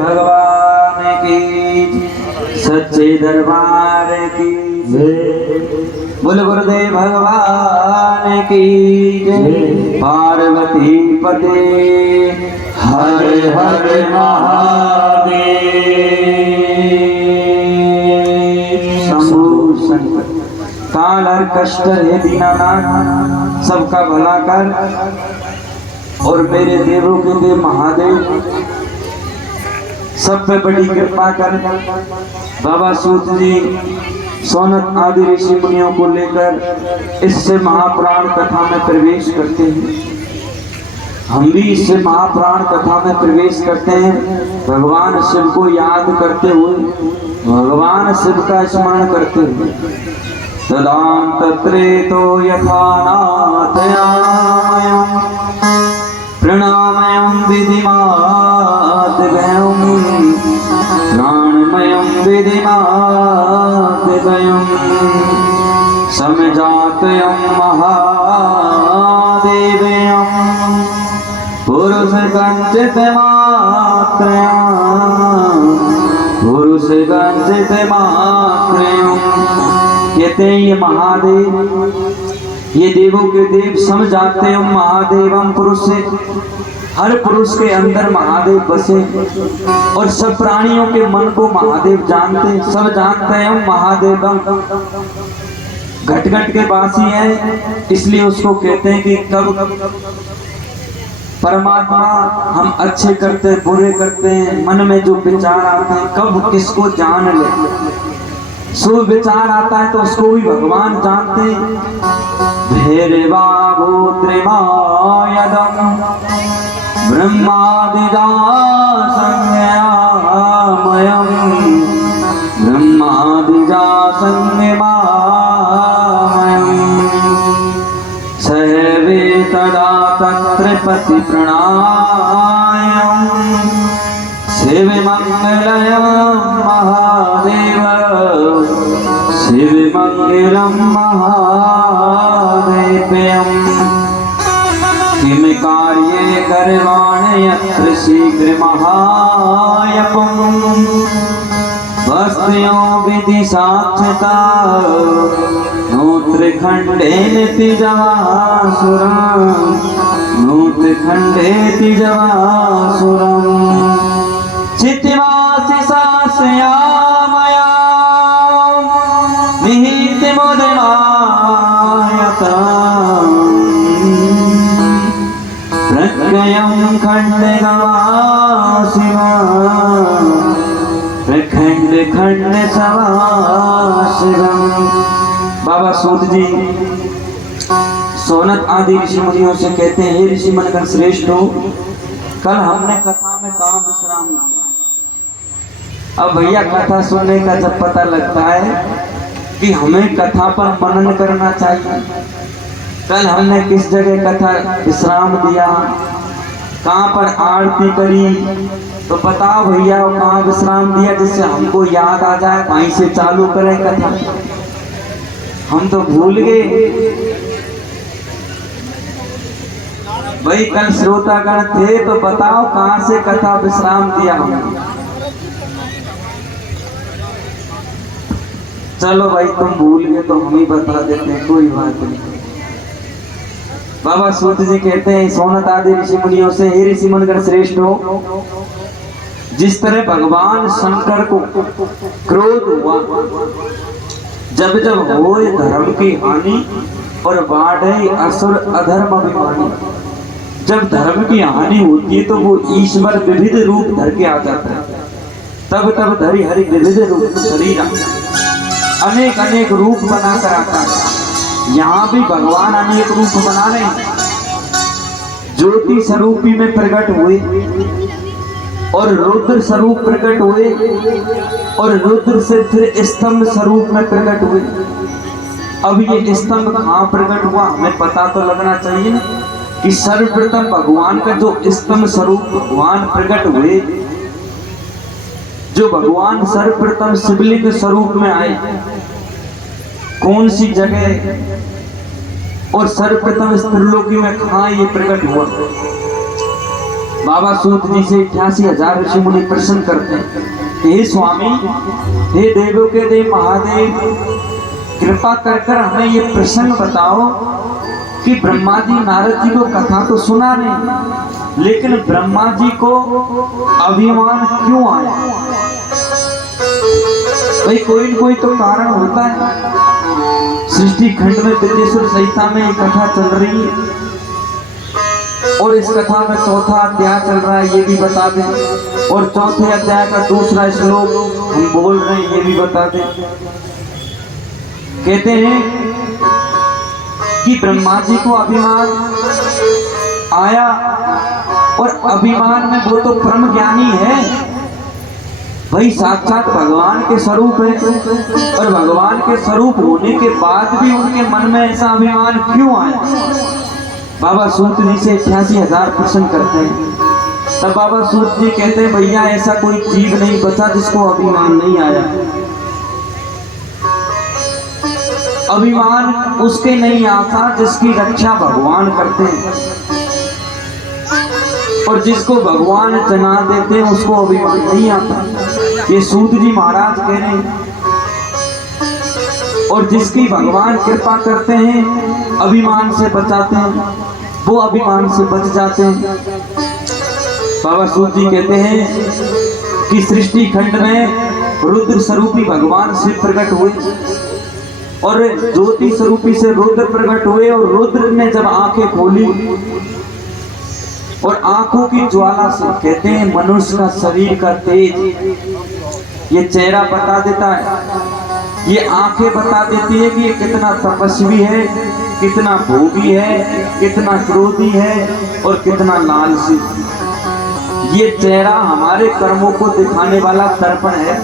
भगवान की, सच्चे दरबार की बोल गुरुदेव भगवान की जय। पार्वती पते हर हर महादेव। शंभु शंकर काल हर कष्ट है दीनानाथ, सबका भला कर। और मेरे देवों के देव महादेव सब पे बड़ी कृपा कर। बाबा सूत जी सोनत आदि ऋषि मुनियों को लेकर इससे महापुराण कथा में प्रवेश करते हैं। हम भी इससे महापुराण कथा में प्रवेश करते हैं। भगवान शिव को याद करते हुए, भगवान शिव का स्मरण करते हुए। तदान्तत्रेतो यथा नाथयामयम् प्रणामयं विधिमाद्भयम् प्राणमयं विधिमाद्भयम् समजातयं महादेव्यं पुरुषगंजितमात्रयं। कहते हैं ये महादेव, ये देवों के देव समझाते हैं महादेवम पुरुष से। हर पुरुष के अंदर महादेव बसे और सब प्राणियों के मन को महादेव जानते, सब जानते हैं महादेवम। घट घट के वासी है, इसलिए उसको कहते हैं कि कब परमात्मा हम अच्छे करते बुरे करते हैं, मन में जो विचार आते हैं कब किसको जान ले। शुभ विचार आता है तो उसको भी भगवान जानते हैं। भैरवाभूत्रिमायदं ब्रह्मादिजासंज्ञामयं ब्रह्मादिजासंज्ञामयं सहवे तदा तत्र पति प्रणायं शिवमंगलं महादेव शिवमंगलं महादेव्यम्। किम कार्ये करवाणे यत्र शीघ्र महायपम् वस्त्यो विधि साक्षता नूत्रखण्डेन तिजवासुरम् नूत्रखण्डे तिजवासुरम् चित्तवासि शासयामया निहितमुदमायताम् प्रज्ञयं खण्डगवासिवा प्रखंड खंड सवाशिवम्। बाबा सूत जी सोनत आदि ऋषि मुनियों से कहते हैं, हे ऋषि मनगण श्रेष्ठ हो, कल हमने कथा में कहा विश्राम लिया। अब भैया कथा सुनने का जब पता लगता है कि हमें कथा पर मनन करना चाहिए। कल हमने किस जगह कथा विश्राम दिया, कहाँ पर आरती करी, तो बताओ भैया कहाँ विश्राम दिया जिससे हमको याद आ जाए, वहीं से चालू करें कथा। हम तो भूल गए भाई। कल श्रोतागण थे तो बताओ कहाँ से कथा विश्राम दिया हमने। चलो भाई तुम भूल गए तो हम ही बता देते हैं, कोई बात नहीं। बाबा सूत जी कहते हैं सोनत आदि ऋषि मुनियों से, हे ऋषि मुनिगण श्रेष्ठ हो, जिस तरह भगवान शंकर को क्रोध हुआ जब जब होए धर्म की हानि और बाढ़े असुर अधर्म अभिमानी। जब धर्म की हानि होती है तो वो ईश्वर विविध रूप धर के आ जाता है। तब तब धरी हरि विविध रूप शरीर अनेक अनेक रूप बनाकर आता है। यहाँ भी भगवान अनेक रूप बना रहे हैं। ज्योति स्वरूपी में प्रकट हुए और रुद्र स्वरूप प्रकट हुए और रुद्र से फिर स्तंभ स्वरूप में प्रकट हुए। अब ये स्तंभ कहाँ प्रकट हुआ हमें पता तो लगना चाहिए ना, कि सर्वप्रथम भगवान का जो स्तंभ स्वरूप भगवान प्रकट हुए, जो भगवान सर्वप्रथम शिवलिंग स्वरूप में आए, कौन सी जगह और सर्वप्रथम इस त्रिलोकी में कहाँ ये प्रकट हुआ। बाबा सूत जी से 88,000 ऋषि मुनि प्रश्न करते हैं, हे स्वामी, हे देवों के देव महादेव, कृपा कर कर हमें ये प्रसंग बताओ कि ब्रह्मा जी नारद जी को कथा तो सुना नहीं, लेकिन ब्रह्मा जी को अभिमान क्यों आया? भाई कोई न कोई तो कारण होता है। सृष्टि खंड में विद्येश्वर संहिता में एक कथा चल रही है और इस कथा में चौथा अध्याय चल रहा है, ये भी बता दें, और चौथे अध्याय का दूसरा श्लोक हम बोल रहे हैं, ये भी बता दें। कहते हैं कि ब्रह्मा जी को अभिमान आया, और अभिमान में वो तो परम ज्ञानी है, वही साक्षात भगवान के स्वरूप है, और भगवान के स्वरूप होने के बाद भी उनके मन में ऐसा अभिमान क्यों आया? बाबा सूत जी से 88,000 प्रश्न करते हैं। तब बाबा सूत जी कहते हैं, भैया ऐसा कोई जीव नहीं बचा जिसको अभिमान नहीं आया। अभिमान उसके नहीं आता जिसकी रक्षा भगवान करते हैं, और जिसको भगवान जना देते हैं उसको अभिमान नहीं आता। ये सूत जी महाराज कह रहे हैं, और जिसकी भगवान कृपा करते हैं, अभिमान से बचाते हैं, वो अभिमान से बच जाते हैं। बाबा सूत जी कहते हैं कि सृष्टि खंड में रुद्र स्वरूपी भगवान शिव प्रकट हुए, और ज्योति स्वरूपी से रुद्र प्रकट हुए, और रुद्र ने जब आंखें खोली, और आंखों की ज्वाला से, कहते हैं मनुष्य का शरीर का तेज, ये चेहरा बता देता है, ये आंखें बता देती है कि ये कितना तपस्वी है, कितना भोगी है, कितना क्रोधी है, और कितना लालची। ये चेहरा हमारे कर्मों को दिखाने वाला दर्पण है।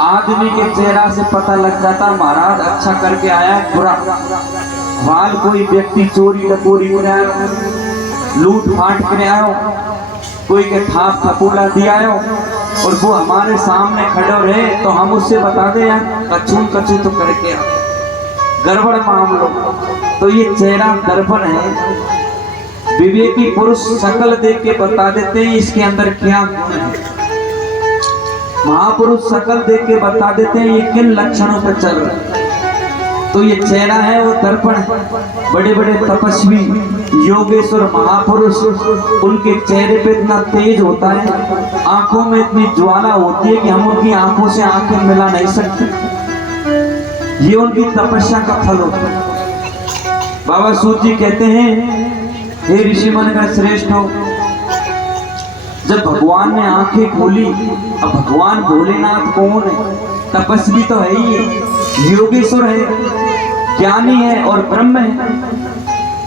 आदमी के चेहरा से पता लग जाता महाराज अच्छा करके आया, बुरा। वाल कोई व्यक्ति चोरी डकोरी कर आया, लूट फाट कर आयो, कोई के थाप थपोला दिया आयो, और वो हमारे सामने खड़े रहे तो हम उससे बता दे यार कछून कछू तो करके आ, गड़बड़ मामलो। तो ये चेहरा दर्पण है। विवेकी पुरुष शकल देख के बता देते हैं इसके अंदर क्या गुण है। महापुरुष शकल देख के बता देते हैं ये किन लक्षणों पर चल रहा है। तो ये चेहरा है वो दर्पण है। बड़े बड़े तपस्वी योगेश्वर महापुरुष, उनके चेहरे पे इतना तेज होता है, आंखों में इतनी ज्वाला होती है कि हम उनकी आंखों से आंखें मिला नहीं सकते। ये उनकी तपस्या का फल होता है। बाबा सूत जी कहते हैं, हे ऋषि मनगण श्रेष्ठ हो, जब भगवान ने आंखें खोली, अब भगवान भोलेनाथ कौन है? तपस्वी तो है ही है, योगेश्वर है, ज्ञानी है और ब्रह्म है।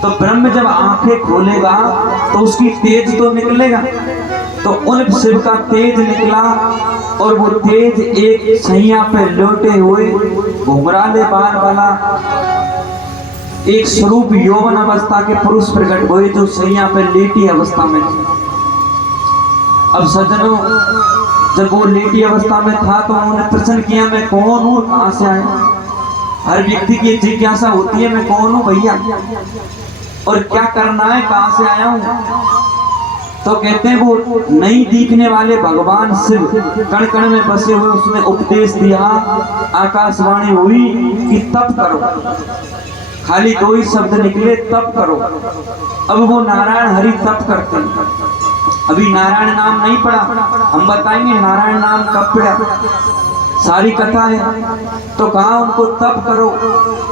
तो ब्रह्म जब आंखें खोलेगा तो उसकी तेज तो निकलेगा। तो उन शिव का तेज निकला, और वो तेज एक सैया पे लौटे हुए घुंघराले बाल वाला एक स्वरूप यौवन अवस्था के पुरुष प्रकट हुए, जो सैया पे लेटी अवस्था में थे। अब सज्जनों, जब वो लेटी अवस्था में था तो उन्होंने प्रश्न किया, मैं कौन हूँ, कहाँ से आया? हर व्यक्ति की जिज्ञासा होती है, मैं कौन हूँ भैया, और क्या करना है, कहाँ से आया हूँ? तो कहते हैं वो नहीं दिखने वाले भगवान शिव कण कण में बसे हुए, उसने उपदेश दिया, आकाशवाणी हुई कि तप करो। खाली दो ही शब्द निकले, तप करो। अब वो नारायण हरि तप करते हैं। अभी नारायण नाम नहीं पड़ा, हम बताएंगे नारायण नाम कब पड़ा, सारी कथा है। तो कहा उनको तप करो,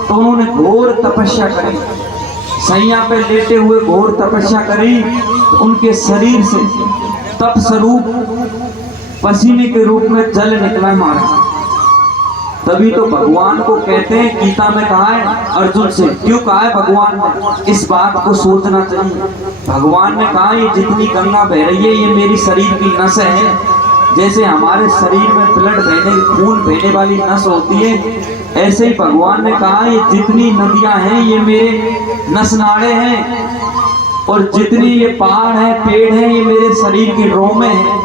तो उन्होंने घोर तपस्या करी, सैया पे लेटे हुए घोर तपस्या करी। तो उनके शरीर से तप स्वरूप पसीने के रूप में जल निकला मारा। तभी तो भगवान को कहते हैं, गीता में कहा है अर्जुन से, क्यों कहा है भगवान ने, इस बात को सोचना चाहिए। भगवान ने कहा ये जितनी गंगा बह रही है ये मेरी शरीर की नस है। जैसे हमारे शरीर में ब्लड बहने, खून बहने वाली नस होती है, ऐसे ही भगवान ने कहा ये जितनी नदियां हैं ये मेरे नस नाड़े हैं, और जितनी ये पहाड़ है, पेड़ है, ये मेरे शरीर की रोमें हैं।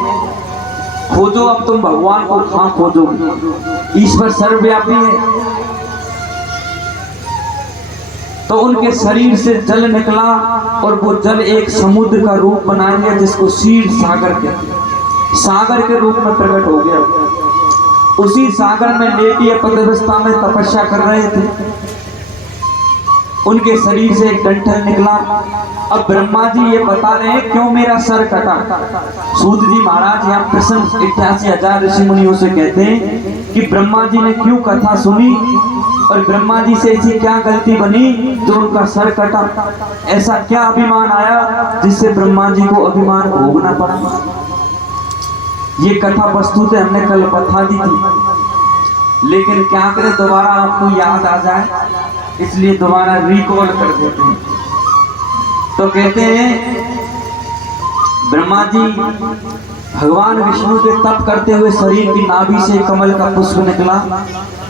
खोजो अब तुम भगवान को, कहाँ खोजोगे? ईश्वर सर्वव्यापी है। तो उनके शरीर से जल निकला और वो जल एक समुद्र का रूप बना लिया, जिसको क्षीर सागर के रूप में प्रकट हो गया। उसी सागर में लेटी पदवस्था में तपस्या कर रहे थे। उनके शरीर से एक डंठल निकला। अब ब्रह्मा जी ये बता रहे हैं क्यों मेरा सर कटा। सूत जी महाराज यहाँ प्रश्न 88,000 ऋषि मुनियों से कहते हैं कि ब्रह्मा जी ने क्यों कथा सुनी और ब्रह्मा जी से ऐसी क्या गलती बनी जो उनका सर कटा। ऐसा क्या अभिमान आया जिससे ब्रह्मा जी को अभिमान भोगना पड़ा। ये कथा वस्तुतः हमने कल बता दी थी, लेकिन क्या करें दोबारा आपको याद आ जाए, इसलिए दोबारा रिकॉल कर देते हैं। तो कहते हैं ब्रह्मा जी भगवान विष्णु के तप करते हुए शरीर की नाभि से कमल का पुष्प निकला।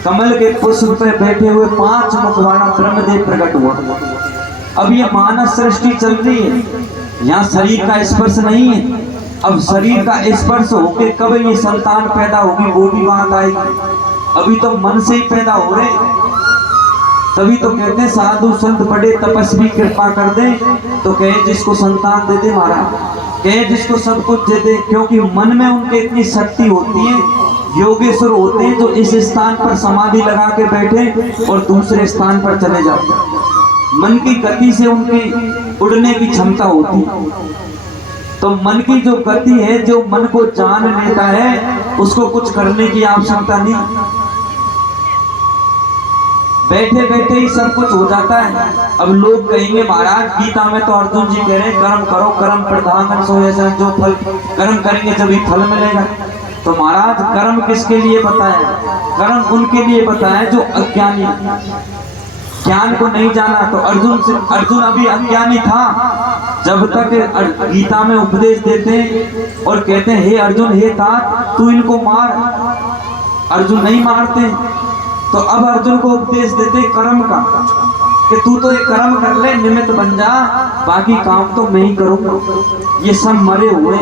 कमल के पुष्प पे बैठे हुए 5 मुख वाला ब्रह्मदेव प्रकट हुआ। अब ये मानव सृष्टि चल रही है, यहाँ शरीर का स्पर्श नहीं है। अब शरीर का स्पर्श होके कब ये संतान पैदा होगी वो भी बात आएगी। अभी तो मन से ही पैदा हो रहे, तभी तो कहते हैं साधु संत बड़े तपस्वी कृपा कर दे, तो कहे जिसको संतान दे दे महाराज, कहे जिसको सब कुछ दे दे, क्योंकि मन में उनके इतनी शक्ति होती है। योगेश्वर होते हैं जो इस स्थान पर समाधि लगा के बैठे और दूसरे स्थान पर चले जाते। मन की गति से उनकी उड़ने की क्षमता होती है। तो मन की जो गति है, जो मन को जान लेता है, उसको कुछ करने की आवश्यकता नहीं, बैठे बैठे ही सब कुछ हो जाता है। अब लोग कहेंगे महाराज गीता में तो अर्जुन जी कह रहे हैं कर्म करो कर्म प्रधान सो ऐसा, जो फल कर्म करेंगे जब ही फल मिलेगा। तो महाराज कर्म किसके लिए बताया? कर्म उनके लिए बताया जो अज्ञानी, ज्ञान को नहीं जाना। तो अर्जुन अभी अज्ञानी था। जब तक गीता में उपदेश देते और कहते हैं हे अर्जुन हे तात तू इनको मार, अर्जुन नहीं मारते। तो अब अर्जुन को उपदेश देते कर्म का कि तू तो ये कर्म कर ले, निमित्त बन जा, बाकी काम तो मैं ही करूंगा। ये सब मरे हुए,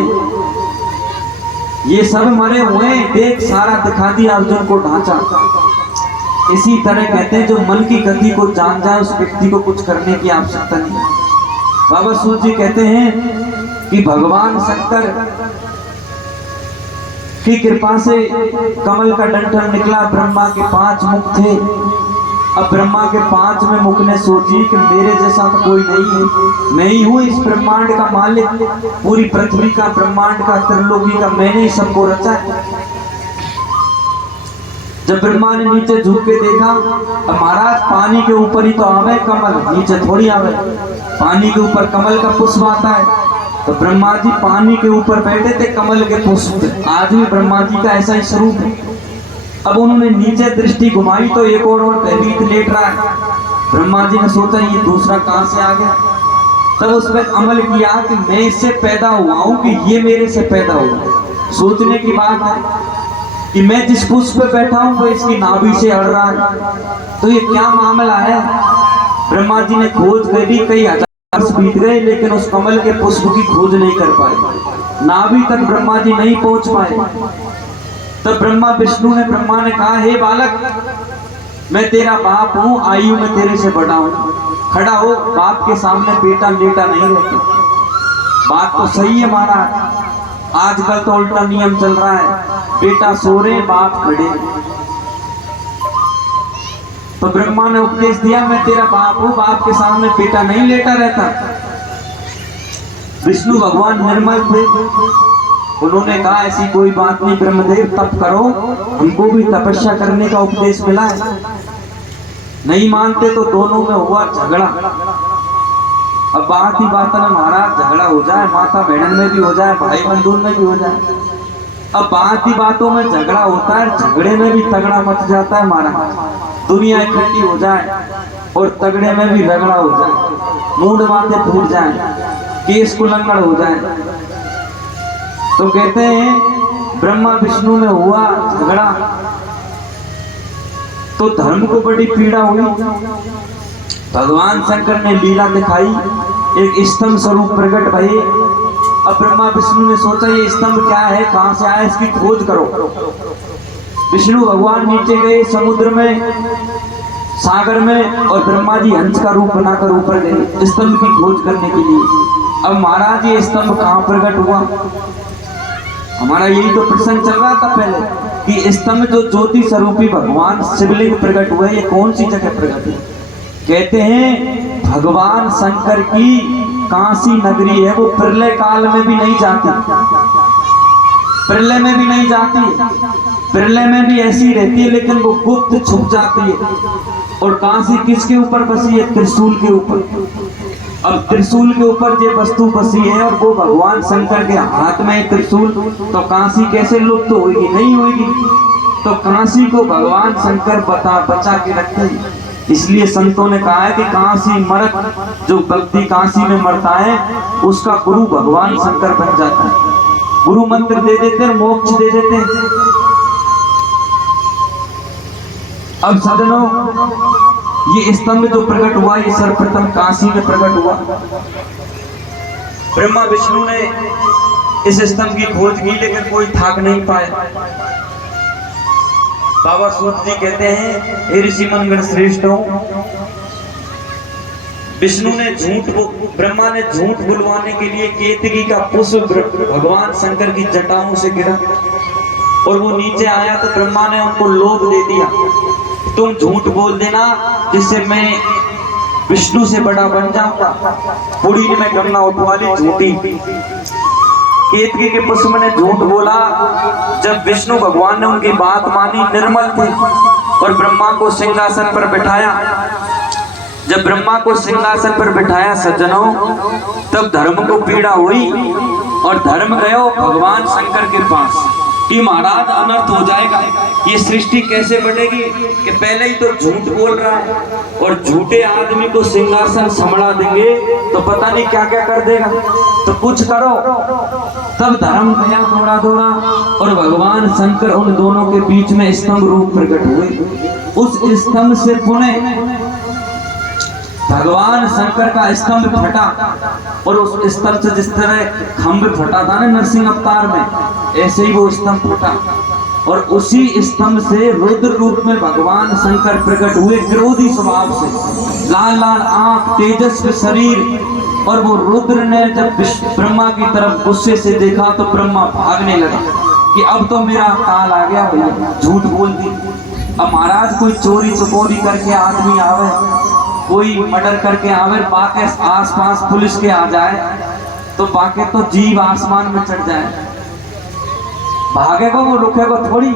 ये सब मरे हुए, देख सारा दिखा दिया अर्जुन को ढांचा। इसी तरह कहते हैं जो मन की गति को जान जाए उस व्यक्ति को कुछ करने की आवश्यकता नहीं। बाबा सूत जी कहते हैं कि भगवान शंकर की कृपा से कमल का डंठल निकला। ब्रह्मा के 5 मुख थे। अब ब्रह्मा के 5वें मुख ने सोची कि मेरे जैसा तो कोई नहीं है, मैं ही हूँ इस ब्रह्मांड का मालिक, पूरी पृथ्वी का, ब्रह्मांड का, त्रिलोकी का, मैंने ही सबको रचा है। जब ब्रह्मा ने नीचे झुक के देखा, अब महाराज पानी के ऊपर ही तो आवे कमल, नीचे थोड़ी आवे। पानी के ऊपर कमल का पुष्प आता है। तो ब्रह्मा जी पानी के ऊपर बैठे थे, कमल के पुष्प। आज भी ब्रह्मा जी का ऐसा ही स्वरूप है। अब उन्होंने नीचे दृष्टि घुमाई तो एक और भयभीत लेट रहा है। ब्रह्मा जी ने सोचा ये दूसरा कहां से आ गया। तब उस पर अमल किया कि मैं इससे पैदा हुआ हूं कि ये मेरे से पैदा हुआ। सोचने की बात है कि मैं जिस पुष्प पे बैठा हूं वो इसकी नाभि से अड़ रहा है, तो ये क्या मामला है। ब्रह्मा जी ने खोज करी, कई हजार वर्ष बीत गए, लेकिन उस कमल के पुष्प की खोज नहीं कर पाए। नाभि तक ब्रह्मा जी नहीं पहुंच पाए। तब ब्रह्मा विष्णु ने ब्रह्मा ने कहा हे बालक मैं तेरा बाप हूँ, आयु में तेरे से बड़ा हूँ, खड़ा हो। बाप के सामने बेटा लेटा नहीं रहता। बात तो सही है महाराज, आजकल तो उल्टा नियम चल रहा है, बेटा सो रहे बाप खड़े। तो ब्रह्मा ने उपदेश दिया मैं तेरा बाप हूँ, बाप के सामने बेटा नहीं लेटा रहता। विष्णु भगवान निर्मल थे, उन्होंने कहा ऐसी कोई बात नहीं ब्रह्मदेव, तप करो, हमको भी तपस्या करने का उपदेश मिला है। नहीं मानते तो दोनों में हुआ झगड़ा। अब बात ही बात में महाराज झगड़ा हो जाए, माता बहन में भी हो जाए, भाई बंधु में भी हो जाए। अब बात ही बातों में झगड़ा होता है, झगड़े में भी तगड़ा मच जाता है महाराज। दुनिया इकट्ठी हो जाए और तगड़े में भी रगड़ा हो जाए, मूड बातें फूट जाए, केस कुलंगड़ हो जाए। तो कहते हैं ब्रह्मा विष्णु में हुआ झगड़ा तो धर्म को बड़ी पीड़ा हुई। भगवान शंकर ने लीला दिखाई, एक स्तंभ स्वरूप प्रकट भये। अब ब्रह्मा विष्णु ने सोचा ये स्तंभ क्या है, कहां से आया, इसकी खोज करो। विष्णु भगवान नीचे गए समुद्र में, सागर में, और ब्रह्मा जी हंस का रूप बनाकर ऊपर गए स्तंभ की खोज करने के लिए। अब महाराज ये स्तंभ कहाँ प्रकट हुआ? हमारा यही तो प्रश्न चल रहा था पहले कि स्तंभ जो ज्योति स्वरूपी भगवान शिवलिंग प्रकट हुए, ये कौन सी जगह प्रकट हुए? कहते हैं भगवान शंकर की काशी नगरी है, वो प्रलय काल में भी नहीं जाती, प्रलय में भी नहीं जाती, प्रलय में भी ऐसी रहती है, लेकिन वो गुप्त छुप जाती है। और काशी किसके ऊपर बसी है? त्रिशूल के ऊपर। अब त्रिशूल के ऊपर ये वस्तु बसी है और वो भगवान शंकर के हाथ में त्रिशूल, तो काशी कैसे लुप्त तो होगी? नहीं होगी। तो काशी को भगवान शंकर बचा के रखते हैं। इसलिए संतों ने कहा है कि काशी मरत, जो व्यक्ति काशी में मरता है उसका गुरु भगवान शंकर बन जाता है, गुरु मंत्र दे देते हैं, मोक्ष दे देते हैं। अब सज्जनों, ये स्तंभ जो प्रकट हुआ ये सर्वप्रथम काशी में प्रकट हुआ। ब्रह्मा विष्णु ने इस स्तंभ की खोज की लेकिन कोई थाक नहीं पाया। बाबा सूत जी कहते हैं, हे ऋषि मनगण श्रेष्ठों, विष्णु ने ब्रह्मा ने झूठ बुलवाने के लिए केतकी का पुष्प भगवान शंकर की जटाओं से गिरा और वो नीचे आया तो ब्रह्मा ने उनको लोभ दे दिया, तुम झूठ बोल देना जिससे मैं विष्णु से बड़ा बन जाऊंगा। बुढ़ी ने गंगा उठवा ली झूठी। केतकी के पुष्प ने झूठ बोला। जब विष्णु भगवान ने उनकी बात मानी, निर्मल थे और ब्रह्मा को सिंहासन पर बिठाया। जब ब्रह्मा को सिंहासन पर बिठाया सज्जनों, तब धर्म को पीड़ा हुई और धर्म गयो भगवान शंकर के पास कि महाराज अनर्थ हो जाएगा, ये सृष्टि कैसे बढ़ेगी कि पहले ही तो झूठ बोल रहा है और झूठे आदमी को सिंहासन संभाला देंगे तो पता नहीं क्या क्या कर देगा, तो कुछ करो। तब धर्म गया दौड़ा दौड़ा और भगवान शंकर उन दोनों के बीच में स्तंभ रूप प्रकट हुए। उस स्तंभ से पुनः भगवान शंकर का स्तंभ फटा और उस स्तंभ से जिस तरह खंभ फटा था ना नरसिंह अवतार में, ऐसे ही वो स्तंभ फटा और उसी स्तंभ से रुद्र रूप में भगवान शंकर प्रकट हुए, क्रोधी स्वभाव से, लाल लाल आंख, तेजस्वी शरीर। और वो रुद्र ने जब ब्रह्मा की तरफ गुस्से से देखा तो ब्रह्मा भागने लगा कि अब तो मेरा काल आ गया, भैया झूठ बोल दी। अब महाराज कोई चोरी चकोरी करके आदमी आवे, कोई मर्डर करके आवे, बाके आसपास पुलिस के आ जाए तो बाके तो जीव आसमान में चढ़ जाए, भागेगा वो, रुकेगा थोड़ी।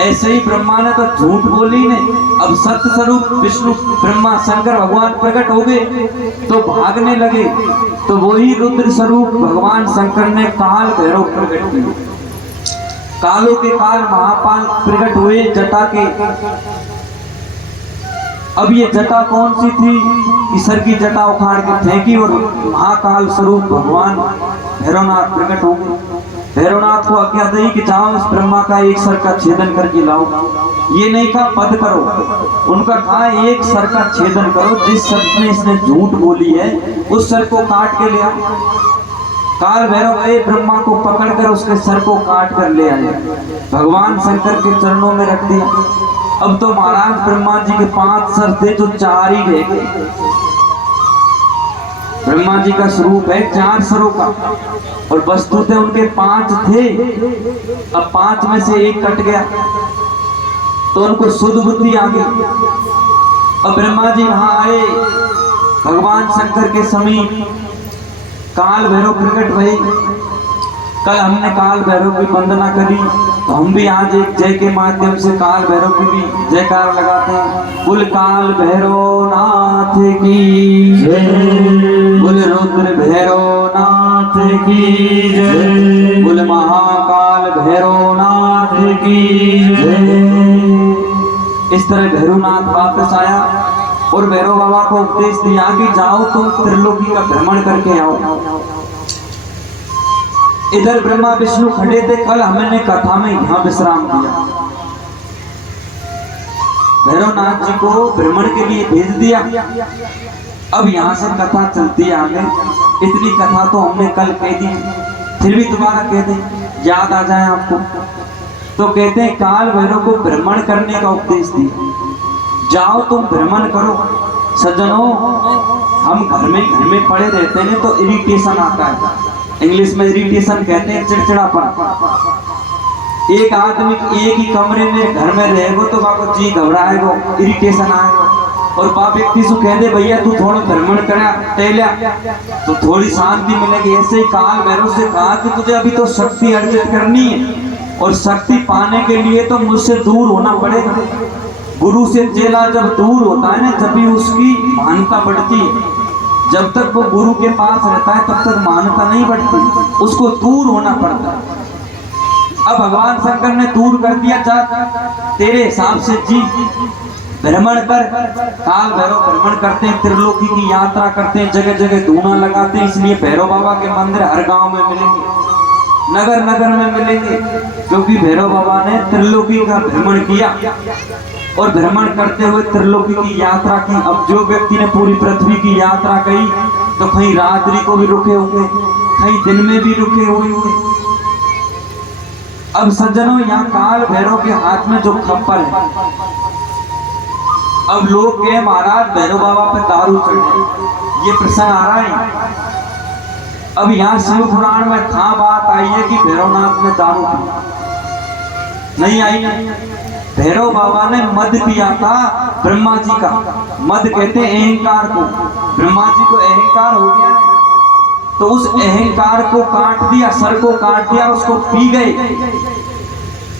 ऐसे ही ब्रह्मा ने तो झूठ बोली ने। अब सत्य स्वरूप विष्णु ब्रह्मा शंकर भगवान प्रकट हो गए तो भागने लगे, तो वही रुद्र स्वरूप भगवान शंकर ने काल भैरव प्रकट किए। कालों के काल महापाल प्रकट हुए जटा के। अब ये जटा कौन सी थी? ईश्वर की जटा उखाड़ के फेंकी और महाकाल स्वरूप भगवान भैरवनाथ प्रकट हो गए। भैरवनाथ को आज्ञा दी कि जाओ इस ब्रह्मा का एक सर का छेदन करके लाओ। ये नहीं कहा पद करो, उनका कहा एक सर का छेदन करो, जिस सर में इसने झूठ बोली है उस सर को काट के ले आओ। काल भैरव गए, ब्रह्मा को पकड़कर उसके सर को काट कर ले आए, भगवान शंकर के चरणों में रख दिया। अब तो महाराज ब्रह्मा जी के 5 सर थे जो 4 ही रह गए। ब्रह्मा जी का स्वरूप है 4 सरों का और वस्तु थे उनके 5 थे। अब 5 में से एक कट गया तो उनको शुद्ध बुद्धि आ गई। अब ब्रह्मा जी वहां आए भगवान शंकर के समीप, काल भैरव प्रकट भई। कल हमने काल भैरव की वंदना करी तो हम भी आज एक जय के माध्यम से काल भैरव की भी जयकार लगाते हैं। बोल काल भैरव नाथ की जय, बोल रुद्र भैरव नाथ की जय, बोल महाकाल भैरव नाथ की जय। इस तरह भैरवनाथ वापस आया और भैरव बाबा को उपदेश दिया कि जाओ तुम त्रिलोकी का भ्रमण करके आओ। इधर ब्रह्मा विष्णु खड़े थे। कल हमने कथा में यहाँ विश्राम दिया। भैरवनाथ जी को भ्रमण के लिए भेज दिया। अब यहाँ से कथा चलती है आगे। इतनी कथा तो हमने कल कह दी, फिर भी दोबारा कह दें, याद आ जाए आपको। तो कहते हैं काल भैरव को भ्रमण करने का उपदेश दिया। जाओ तुम भ्रमण करो। सज्जनों, हम घर में पड़े रहते हैं तो इरिटेशन आता है, इंग्लिश में इरिटेशन कहते हैं, चिड़चिड़ापन। एक आदमी एक ही कमरे में घर में रहेगो तो बाको जी घबराएगो, इरिटेशन आएगो। और बाप व्यक्ति से कह दे भैया तू थोड़ा भ्रमण करा टहला तो थोड़ी शांति मिलेगी। ऐसे ही काल भैरव से कहा कि तुझे अभी तो शक्ति अर्जित करनी है और शक्ति पाने के लिए तो मुझसे दूर होना पड़ेगा। गुरु से चेला जब दूर होता है ना, जब भी उसकी मान्यता बढ़ती है। जब तक वो गुरु के पास रहता है तब तक मान्यता नहीं बढ़ती, उसको दूर होना पड़ता है। अब भगवान शंकर ने दूर कर दिया, जा तेरे हिसाब से जी भ्रमण कर। काल भैरव भ्रमण करते हैं, त्रिलोकी की यात्रा करते हैं, जगह जगह धूना लगाते हैं। इसलिए भैरव बाबा के मंदिर हर गांव में मिलेंगे, नगर नगर में मिलेंगे, क्योंकि भैरव बाबा ने त्रिलोकी का भ्रमण किया और भ्रमण करते हुए त्रिलोकी की यात्रा की। अब जो व्यक्ति ने पूरी पृथ्वी की यात्रा की तो कहीं रात्रि को भी रुके होंगे, कहीं दिन में भी रुके हुए होंगे। अब सज्जनों, यहाँ काल भैरव के हाथ में जो खप्पर है, अब लोग कहे महाराज भैरव बाबा पे दारू चढ़े, ये प्रसंग आ रहा है। अब यहाँ शिव पुराण में कहाँ बात आई है कि भैरवनाथ ने दारू पी? नहीं आई है। भैरव बाबा ने मद पिया था ब्रह्मा जी का। मद कहते हैं अहंकार को। ब्रह्मा जी को अहंकार हो गया तो उस अहंकार को काट दिया, सर को काट दिया, उसको पी गए।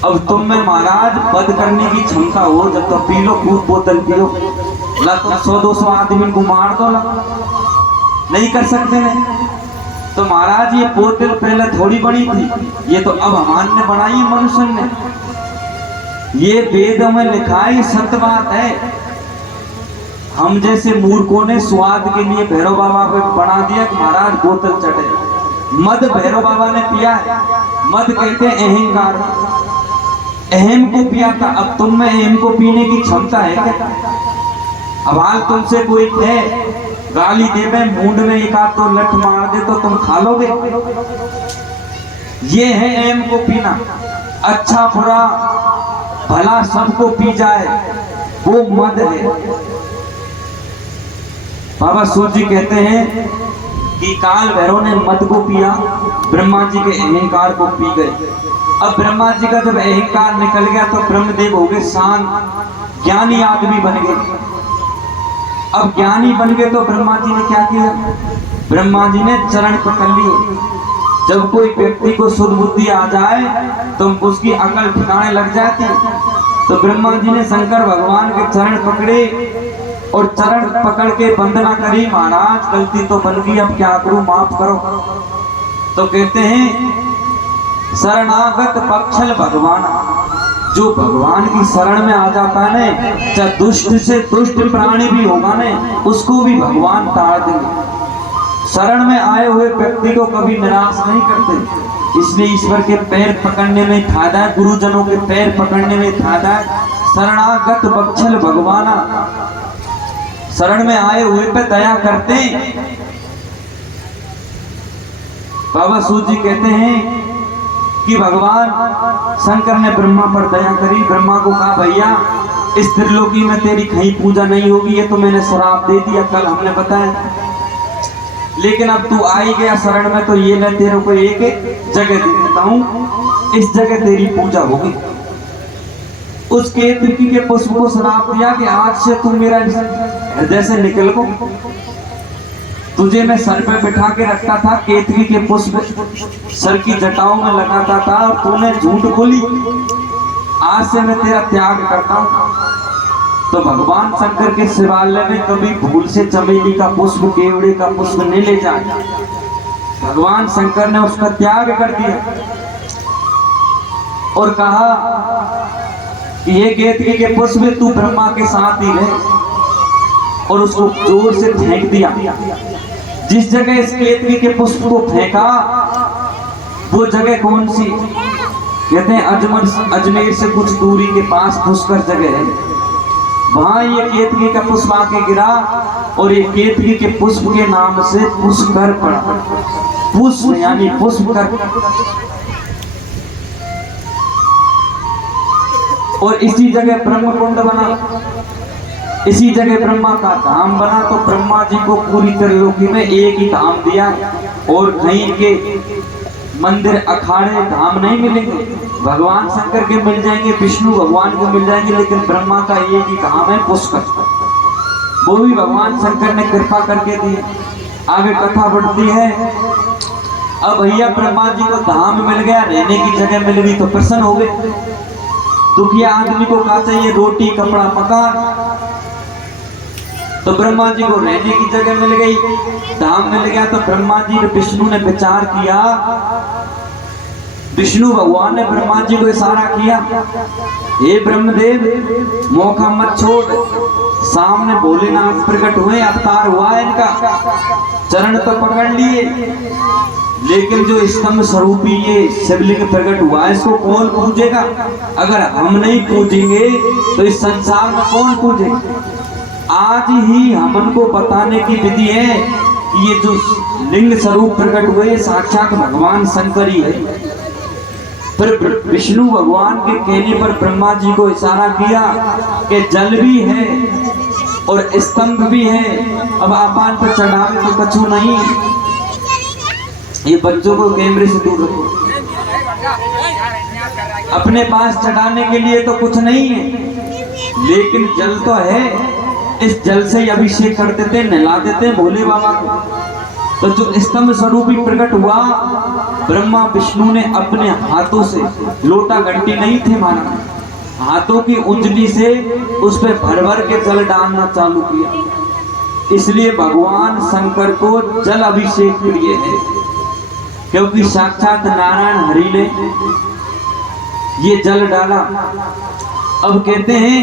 अब तुम में महाराज बद करने की क्षमता हो जब तो पी लो, खूब बोतल पियो, ला तो 100-200 आदमी को मार दो, नहीं कर सकते नहीं। तो महाराज ये बोतल पहले थोड़ी बनी थी, ये तो अब हमान ने बनाई है, मनुष्य ने। ये वेदों में लिखा है, सत्य बात है। हम जैसे मूर्खों ने स्वाद के लिए भैरव बाबा को बना दिया कि महाराज बोतल चढ़े। मद भैरव बाबा ने पिया है। मद कहते हैं अहंकार, अहम को पिया था। अब तुम में अहम को पीने की क्षमता है क्या? अब हाल तुमसे कोई है गाली दे में मुंड में एक आध तो लठ मार दे तो तुम खा लोगे? ये है अहम को पीना। अच्छा बुरा भला सबको पी जाए, वो मद है। बाबा सूर्य जी कहते हैं कि काल भैरव ने मद को पिया, ब्रह्मा जी के अहंकार को पी गए। अब ब्रह्मा जी का जब अहंकार निकल गया तो ब्रह्मदेव हो गए शांत, ज्ञानी आदमी बन गए। अब ज्ञानी बन गए तो ब्रह्मा जी ने क्या किया? ब्रह्मा जी ने चरण पकड़ लिए। जब कोई व्यक्ति को शुद्ध बुद्धि आ जाए तो उसकी अकल ठिकाने लग जाती, तो ब्रह्मा जी ने शंकर भगवान के चरण पकड़े और चरण पकड़ के वंदना करी। महाराज गलती तो बन गई, अब क्या करूं, माफ करो। तो कहते हैं शरणागत पक्षल भगवान, जो भगवान की शरण में आ जाता है ना, चाहे दुष्ट से दुष्ट प्राणी भी होगा ना, उसको भी भगवान ताड़ देंगे। शरण में आए हुए व्यक्ति को कभी निराश नहीं करते। इसलिए ईश्वर के पैर पकड़ने में फायदा है, गुरुजनों के पैर पकड़ने में फायदा है। शरणागत पक्षल भगवाना, शरण में आए हुए पे दया करते। बाबा सूर्य जी कहते हैं कि भगवान शंकर ने ब्रह्मा पर दया करी। ब्रह्मा को कहा भैया इस त्रिलोकी में तेरी कहीं पूजा नहीं होगी, ये तो मैंने श्राप दे दिया, कल हमने बताया। लेकिन अब तू आ ही गया शरण में तो ये मैं तेरे को एक जगह दे देता हूँ, इस जगह तेरी पूजा होगी। उस केतकी के पुष्प को श्राप दिया कि आज से तू मेरा हृदय से निकल को। तुझे मैं सर पे बिठा के रखता था, केतकी के पुष्प सर की जटाओं में लगाता था और तूने झूठ बोली, आज से मैं तेरा त्याग करता हूँ। तो भगवान शंकर के शिवालय में कभी भूल से चमेली का पुष्प, केवड़े का पुष्प नहीं ले जाए। भगवान शंकर ने उसका त्याग कर दिया और कहा कि ये केतकी के पुष्प तू ब्रह्मा के साथ ही रहे, और उसको जोर से फेंक दिया। जिस जगह इस केतकी के पुष्प को फेंका वो जगह कौन सी? कहते हैं अजमेर से कुछ दूरी के पास पुष्कर जगह है, वहां ये केतकी का पुष्प आके गिरा और ये केतकी के पुष्प के नाम से पुष्कर पड़ा। पुष्प यानी पुष्कर। और इसी जगह ब्रह्मकुंड बना। इसी जगह ब्रह्मा का धाम बना, तो ब्रह्मा जी को पूरी त्रिलोकी में एक ही धाम दिया और कहीं के मंदिर अखाड़े धाम नहीं मिलेंगे। भगवान शंकर के मिल जाएंगे, विष्णु भगवान के मिल जाएंगे, लेकिन ब्रह्मा का एक ही धाम है पुष्कर, वो भी भगवान शंकर ने कृपा करके दी। आगे कथा बढ़ती है। अब भैया ब्रह्मा जी को धाम मिल गया, रहने की जगह मिल गई तो प्रसन्न हो गए। दुखिया आदमी को क्या चाहिए? रोटी कपड़ा मकान। तो ब्रह्मा जी को रहने की जगह मिल गई, धाम मिल गया। तो ब्रह्मा जी ने विष्णु ने विचार किया, विष्णु भगवान ने ब्रह्मा जी को इशारा किया, हे ब्रह्मदेव मौका मत छोड़, सामने भोलेनाथ प्रकट हुए, अवतार हुआ है इनका, चरण तो पकड़ लिए, लेकिन जो स्तंभ स्वरूपी ये शिवलिंग प्रकट हुआ है इसको कौन पूजेगा? अगर हम नहीं पूजेंगे तो इस संसार में कौन पूजेगा? आज ही हमन को बताने की विधि है कि ये जो लिंग स्वरूप प्रकट हुए साक्षात भगवान शंकर ही है। फिर विष्णु भगवान के कहने पर ब्रह्मा जी को इशारा किया कि जल भी है और स्तंभ भी है, अब आपान पर चढ़ावे तो कछु नहीं। ये बच्चों को कैमरे से दूर रखो, अपने पास चढ़ाने के लिए तो कुछ नहीं है, लेकिन जल तो है, इस जल से अभिषेक कर देते, नहला देते भोले बाबा को। तो जो स्तंभ स्वरूपी प्रकट हुआ, ब्रह्मा विष्णु ने अपने हाथों से, लोटा घंटी नहीं थे माना, हाथों की उंगली से उस पे भर भर के जल डालना चालू किया। इसलिए भगवान शंकर को जल अभिषेक प्रिय है, क्योंकि साक्षात नारायण हरि ने ये जल डाला। अब कहते हैं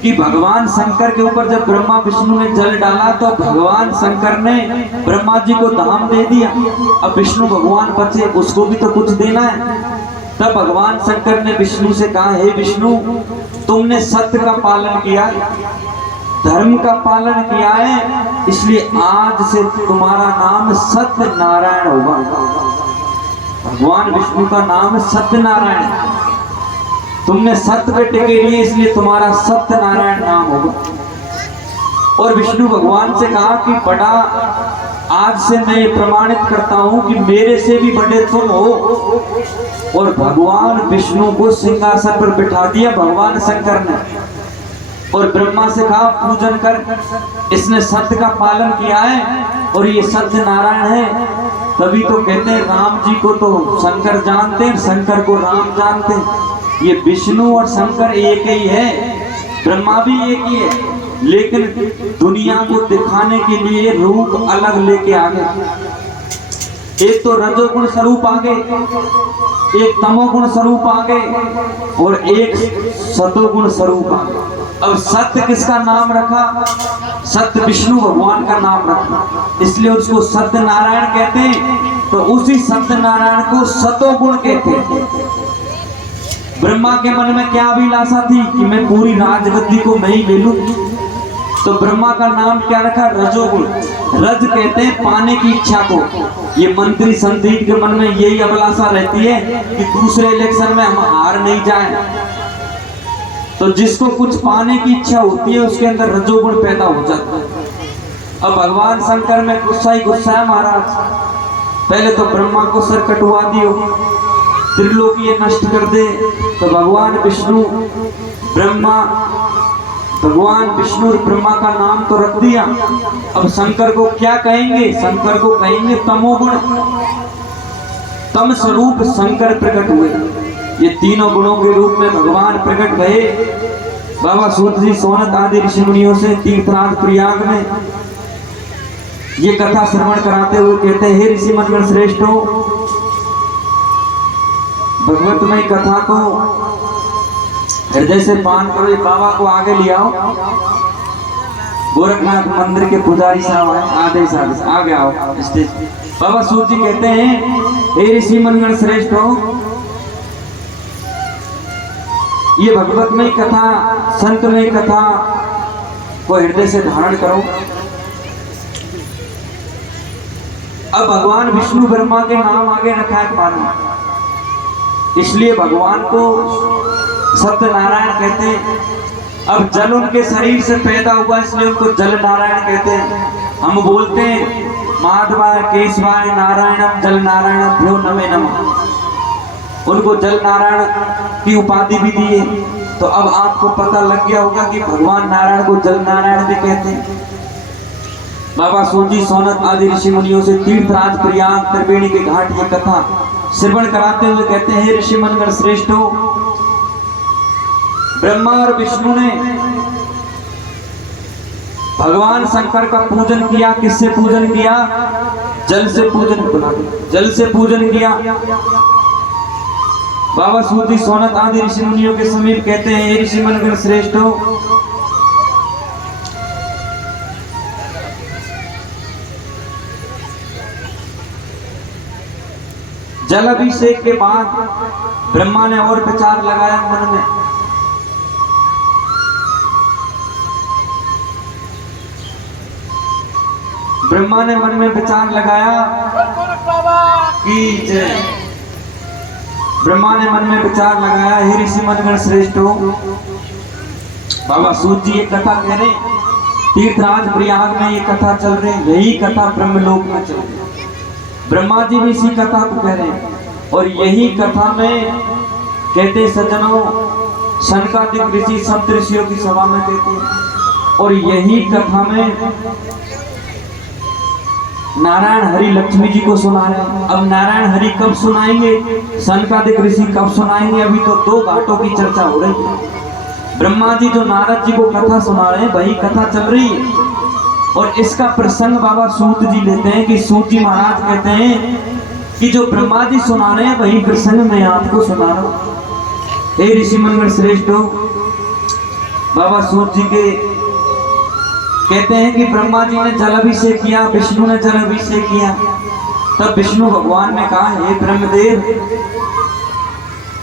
कि भगवान शंकर के ऊपर जब ब्रह्मा विष्णु ने जल डाला तो भगवान शंकर ने ब्रह्मा जी को धाम दे दिया। अब विष्णु भगवान बचे, उसको भी तो कुछ देना है। तब भगवान शंकर ने विष्णु से कहा, हे विष्णु तुमने सत्य का पालन किया, धर्म का पालन किया है, इसलिए आज से तुम्हारा नाम सत्य नारायण होगा। भगवान विष्णु का नाम सत्य नारायण, तुमने सत्य पे टिके लिए इसलिए तुम्हारा सत्य नारायण नाम होगा। और विष्णु भगवान से कहा कि बड़ा, आज से मैं ये प्रमाणित करता हूं कि मेरे से भी बड़े तुम हो। और भगवान विष्णु को सिंहासन पर बिठा दिया भगवान शंकर ने, और ब्रह्मा से कहा पूजन कर, इसने सत्य का पालन किया है और ये सत्य नारायण है। तभी तो कहते हैं राम जी को तो शंकर जानते हैं, शंकर को राम जानते हैं। ये विष्णु और शंकर एक ही है, ब्रह्मा भी एक ही है, लेकिन दुनिया को दिखाने के लिए रूप अलग लेके आ गए। एक तो रजोगुण स्वरूप आ गए, एक तमोगुण स्वरूप आ गए और एक सतोगुण स्वरूप आ गए। अब सत्य किसका नाम रखा? सत्य विष्णु भगवान का नाम रखा, इसलिए उसको सत्य नारायण कहते हैं। तो उसी सत्य नारायण को सतोगुण कहते हैं। ब्रह्मा के मन में क्या अभिलाषा थी कि मैं पूरी राजगद्दी को मैं ही ले लूं, तो ब्रह्मा का नाम क्या रखा? रजोगुण। रज कहते हैं पाने की इच्छा को। ये मंत्री संदीप के मन में यही अभिलाषा रहती है कि दूसरे इलेक्शन में हम हार नहीं जाएं। तो जिसको कुछ पाने की इच्छा होती है उसके अंदर रजोगुण पैदा हो जाता है। अब भगवान शंकर में गुस्सा ही गुस्सा है महाराज। पहले तो ब्रह्मा को सर कटवा दियो, त्रिलोकी नष्ट कर दे। तो भगवान विष्णु और ब्रह्मा का नाम तो रख दिया। अब शंकर को क्या कहेंगे? शंकर को कहेंगे तमोगुण। तम स्वरूप शंकर प्रकट हुए। ये तीनों गुणों के रूप में भगवान प्रकट भये। बाबा सूत जी सोनत आदि ऋषि मुनियों से तीर्थराज प्रयाग में ये कथा श्रवण कराते हुए कहते हैं, हे ऋषि मनगण श्रेष्ठों, भगवतमय कथा को हृदय से पान करो। ये बाबा को आगे ले आओ। गोरखनाथ मंदिर के पुजारी साहब आए, आगे आओ स्टेज। बाबा सूत जी कहते हैं, हे ऋषि मनगण श्रेष्ठों, ये भगवतमय कथा, संतमय कथा को हृदय से धारण करो। अब भगवान विष्णु ब्रह्मा के नाम आगे रखा है मानो, इसलिए भगवान को सत्यनारायण कहते हैं। अब जल उनके शरीर से पैदा हुआ इसलिए उनको जल नारायण कहते हैं। हम बोलते हैं माधवाय केशवाय नारायणम जल नारायण भ्यो नमे नमः। उनको जल नारायण की उपाधि भी दी है। तो अब आपको पता लग गया होगा कि भगवान नारायण को जल नारायण भी कहते हैं। बाबा सूजी सोनत आदि ऋषि मुनियों से तीर्थराज प्रयाग त्रिवेणी के घाट ये कथा श्रवण कराते हुए कहते हैं, हे ऋषि मनगण श्रेष्ठो, ब्रह्मा और विष्णु ने भगवान शंकर का पूजन किया। किससे पूजन किया? जल से पूजन किया। बाबा सूजी सोनत आदि ऋषि मुनियों के समीप कहते हैं, हे ऋषि मनगण श्रेष्ठो, जल अभिषेक के बाद ब्रह्मा ने और विचार लगाया मन में। ब्रह्मा ने मन में विचार लगाया कि जय। ब्रह्मा ने मन में विचार लगाया, हे ऋषि मनगण श्रेष्ठो, बाबा सूत जी ये कथा कह रहे, तीर्थराज प्रयाग में ये कथा चल रही, यही कथा ब्रह्मलोक में चल रही। ब्रह्मा जी भी इसी कथा को कह रहे हैं। और यही कथा में कहते सज्जनों, शनकादिक ऋषि सप्त ऋषियों की सभा में कहते हैं। और यही कथा में नारायण हरि लक्ष्मी जी को सुना रहे हैं। अब नारायण हरि कब सुनाएंगे, शनकादिक ऋषि कब सुनाएंगे, अभी तो दो घाटों की चर्चा हो रही है। ब्रह्मा जी जो नारद जी को कथा सुना रहे हैं, वही कथा चल रही है। और इसका प्रसंग बाबा सूत जी लेते हैं कि सूत जी महाराज कहते हैं कि जो ब्रह्मा जी सुना रहे हैं वही प्रसंग मैं आपको सुना रहा हूं। हे ऋषि मनगण श्रेष्ठो, बाबा सूत जी के कहते हैं कि ब्रह्मा जी ने जल अभिषेक किया, विष्णु ने जल अभिषेक किया। तब विष्णु भगवान ने कहा, हे ब्रह्मदेव,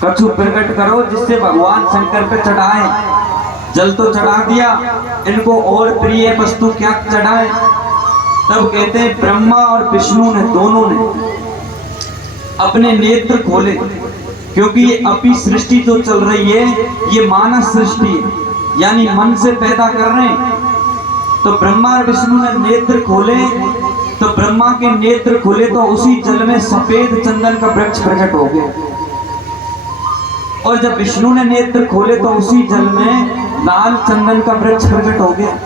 कछु प्रकट करो जिससे भगवान शंकर पे चढ़ाए। जल तो चढ़ा दिया, इनको और प्रिय वस्तु क्या चढ़ाए? तब कहते हैं ब्रह्मा और विष्णु ने दोनों ने अपने नेत्र खोले, क्योंकि ये अपी सृष्टि जो चल रही है ये मानस सृष्टि है, यानी मन से पैदा कर रहे हैं। तो ब्रह्मा और विष्णु ने नेत्र खोले, तो ब्रह्मा के नेत्र खोले तो उसी जल में सफेद चंदन का वृक्ष प्रकट हो गया। और जब विष्णु ने नेत्र खोले तो उसी जल में लाल चंदन का वृक्ष प्रकट हो गया।